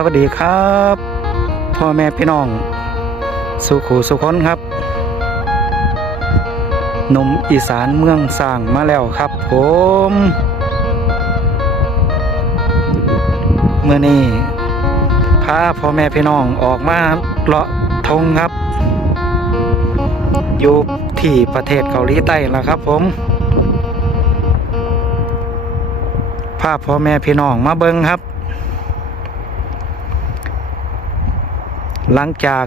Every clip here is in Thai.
สวัสดีครับพ่อแม่พี่น้อง สุขูสุขนครับหนุ่มอีสานเมืองสร้างมาแล้วครับผมเมื่อนี้พาพ่อแม่พี่น้องออกมาเลาะทงครับ อยู่ที่ประเทศเกาหลีใต้แล้วครับผมพาพ่อแม่พี่น้องมาเบิ้งครับ หลังจาก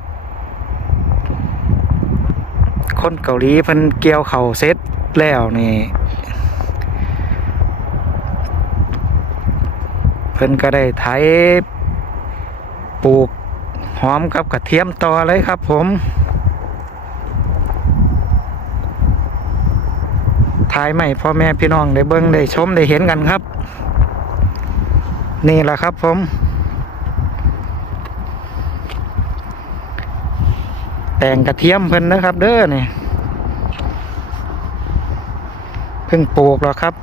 คนเกาหลีเพิ่นเกี่ยวเข่าเสร็จแล้วนี่เพิ่นก็ได้ไถปลูกหอมกับกระเทียมต่อเลยครับผมถ่ายใหม่พ่อแม่พี่น้องได้เบิ่งได้ชมได้เห็นกันครับ นี่แหละครับผม แต่งกระเทียมเพิ่นนะครับ เด้อนี่เพิ่งปลูกหรอกครับ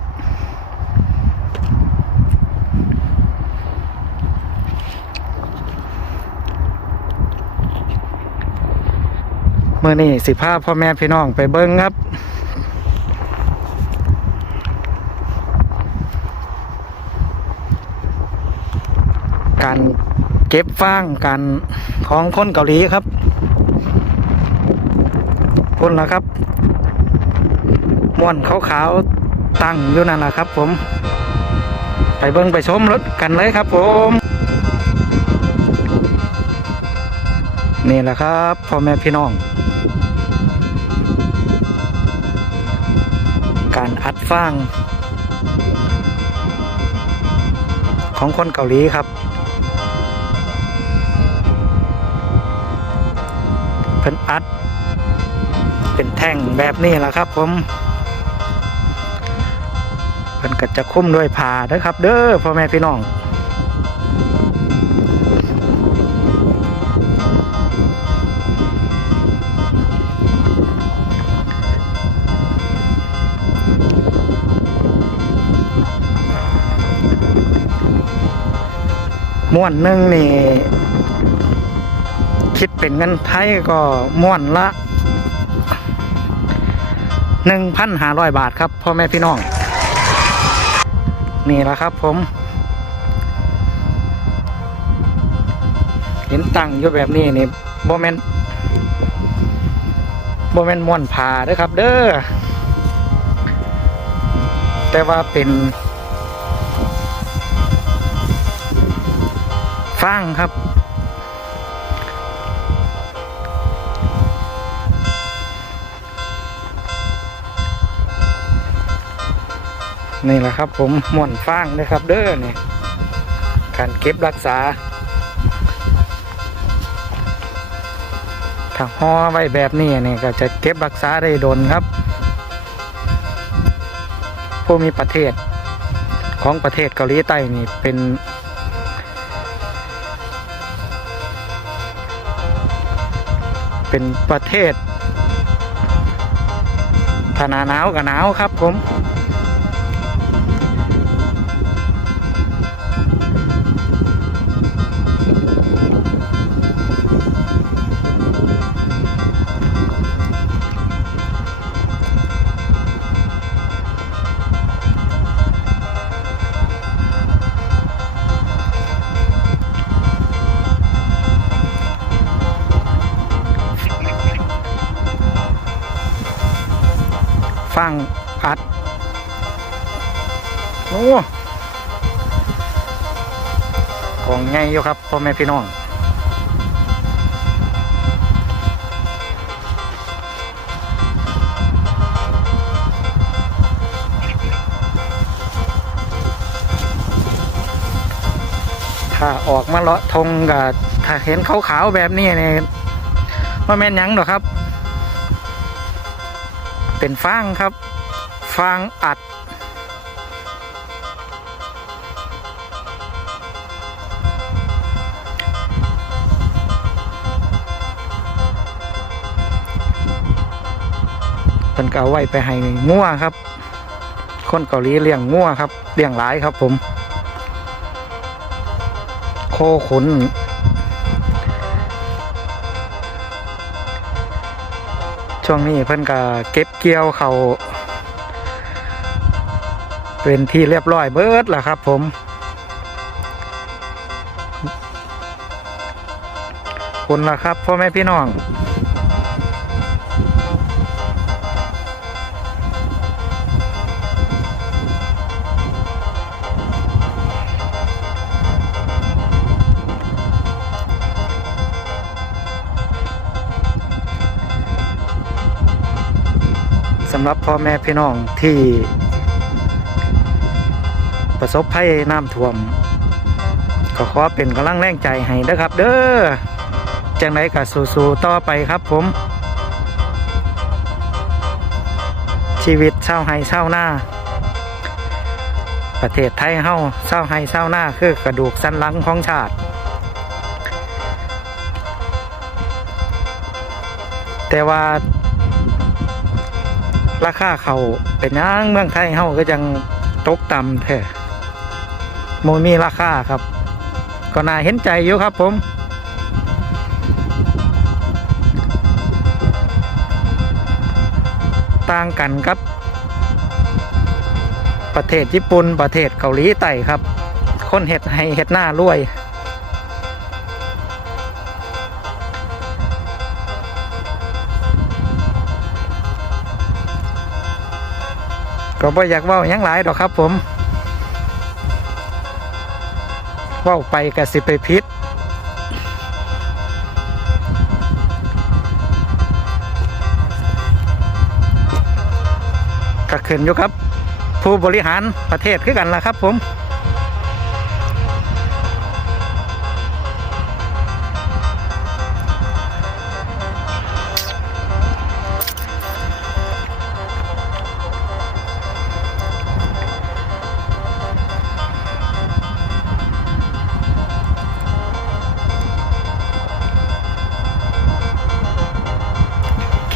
เมื่อนี้สิพาพ่อแม่พี่น้องไปเบิ้งครับการเก็บฟางการของคนเกาหลีครับ พุ่นแล้วครับม่วนขาวๆตั้งอยู่นั่นแหละครับ ผม ไปเบิ้งไปชมรถกันเลยครับ ผมนี่แหละครับพ่อแม่พี่น้อง การอัดฟาง ของคนเกาหลีครับเพิ่นอัด แท่งแบบนี้แหละครับผมเพิ่นก็จะคุ้มด้วยผ้าเด้อครับ เด้อพ่อแม่พี่น้องม้วนหนึ่งนี่ คิดเป็นเงินไทยก็ม้วนละ หนึ่งพันห้าร้อยบาทครับพ่อแม่พี่น้อง นี่แหละครับผม เห็นตั้งอยู่แบบนี้นี่โมเมนโมเมนม้วนผ่าเด้อครับ เด้อแต่ว่าเป็นฟางครับ นี่แหละครับผมม่วนฟางนะครับเด้อเนี่ยการเก็บรักษาถ้าห่อไว้แบบนี้เนี่ยก็จะเก็บรักษาได้ดนครับ ผู้มีประเทศของประเทศเกาหลีใต้นี่เป็นเป็นประเทศถ้าหนาหนาวกับหนาวครับผม ฟังอัด โอ้กองใหญ่อยู่ครับพ่อแม่พี่น้องถ้าออกมาเลาะทงกับถ้าเห็นขาวๆแบบนี้เนี่ยว่าแม่นยังหรอครับ เป็นฟางครับ ฟางอัด เป็นก็เอาไว้ไปให้งัวครับ คนเกาหลีเลี้ยงงัวครับ เลี้ยงหลายครับผม โคขน ช่วงนี้เพิ่นก็เก็บเกี่ยวเขาเป็นที่เรียบร้อยเบิดแล้วครับผม คุณล่ะครับพ่อแม่พี่น้องำหรับพ่อแม่พี่น้องที่ ประสบภัยน้ำท่วมก็ขอเป็นกำลังแรงใจให้นะครับ เด้อจังไรก็สู้ๆต่อไปครับผม ชีวิตเช่าไห้เช่าหน้า ประเทศไทยเฮาเศร้าไห้เศร้าหน้าคือกระดูกสันหลังของชาติ แต่ว่า ราคาเขาเป็นหยังเมืองไทยเฮาก็ยังตกต่ำแท้โมมีราคาครับ ก็น่าเห็นใจอยู่ครับผมต่างกันครับ ประเทศญี่ปุ่นประเทศเกาหลีใต้ครับ คนเห็ดให้เห็ดหน้ารวย ก็บ่อยากเว่ายังหลายดอกครับ ผมเว้าไปกะสิไปพิษก็ขึ้นอยู่ครับ ผู้บริหารประเทศคือกันล่ะครับ ผม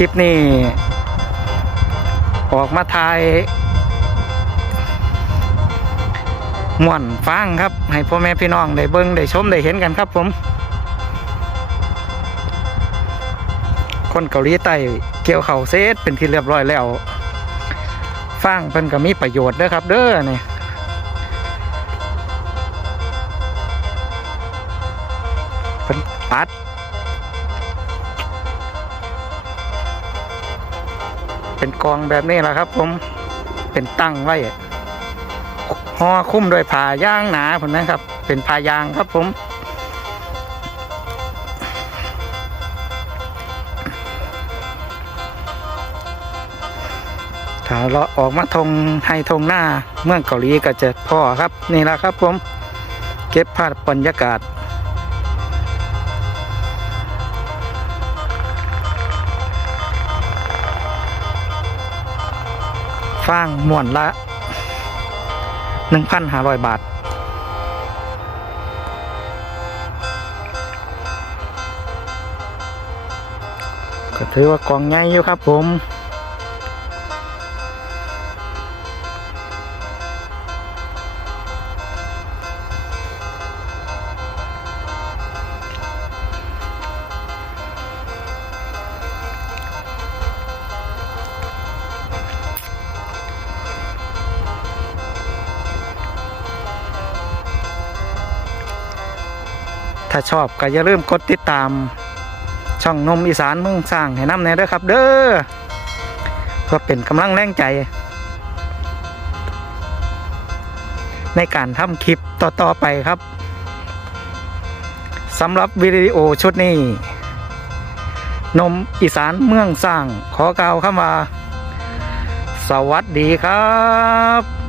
ลิปนี้ ออกมาถ่ายม่วนฟังครับ ให้พ่อแม่พี่น้องได้เบิ่งได้ชมได้เห็นกันครับผม คนเกาหลีใต้เกี่ยวเข่าเซตเป็นที่เรียบร้อยแล้วฟังเพิ่นก็มีประโยชน์ด้อครับเด้อนี่เพิ่นอัด เป็นกองแบบนี้แหละครับ ผมเป็นตั้งไว้ห่อคุ้มด้วยผ้ายางหนาผมนะครับ เป็นผ้ายางครับผมถ้าเราออกมาทงให้ทงหน้าเมืองเกาหลีก็จะพ่อครับ นี่แหละครับผม เก็บภาพบรรยากาศ ฟางมวนละ 1,500 บาท ก็ถือว่ากองใหญ่อยู่ครับผม ถ้าชอบก็อย่าลืมกดติดตาม ช่องนมอีสานเมืองสร้างให้น้ำแน่เด้อครับ เด้อเพื่อเป็นกำลังแรงใจ ในการทำคลิปต่อๆไปครับสำหรับวิดีโอชุดนี้ นมอีสานเมืองสร้างขอกล่าวคำว่า สวัสดีครับ